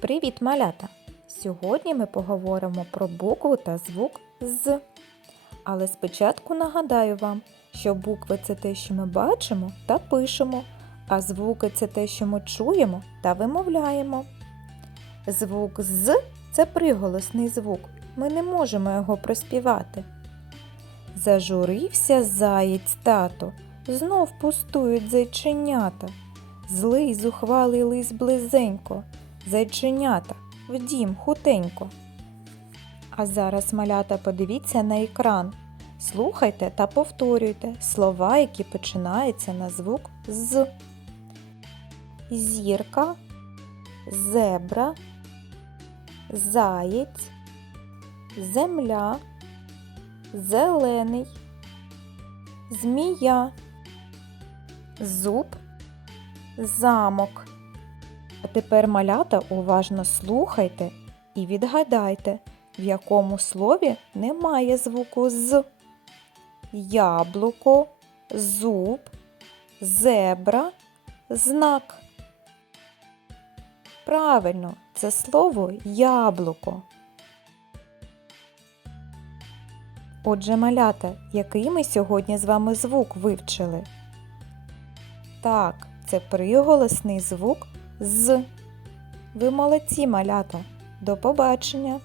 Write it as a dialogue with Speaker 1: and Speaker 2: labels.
Speaker 1: Привіт, малята! Сьогодні ми поговоримо про букву та звук з. Але спочатку нагадаю вам, що букви це те, що ми бачимо та пишемо, а звуки це те, що ми чуємо та вимовляємо. Звук з це приголосний звук. Ми не можемо його проспівати. Зажурився заєць тато, знов пустують зайченята. Злий зухвалий лис близенько, зайченята, в дім хутенько. А зараз, малята, подивіться на екран. Слухайте та повторюйте слова, які починаються на звук з. Зірка, зебра, заєць, земля, зелений, змія, зуб, замок. А тепер малята уважно слухайте і відгадайте, в якому слові немає звуку з. Яблуко, зуб, зебра, знак. Правильно, це слово яблуко. Отже, малята, який ми сьогодні з вами звук вивчили? Так, це приголосний звук з. Ви молодці, малята. До побачення!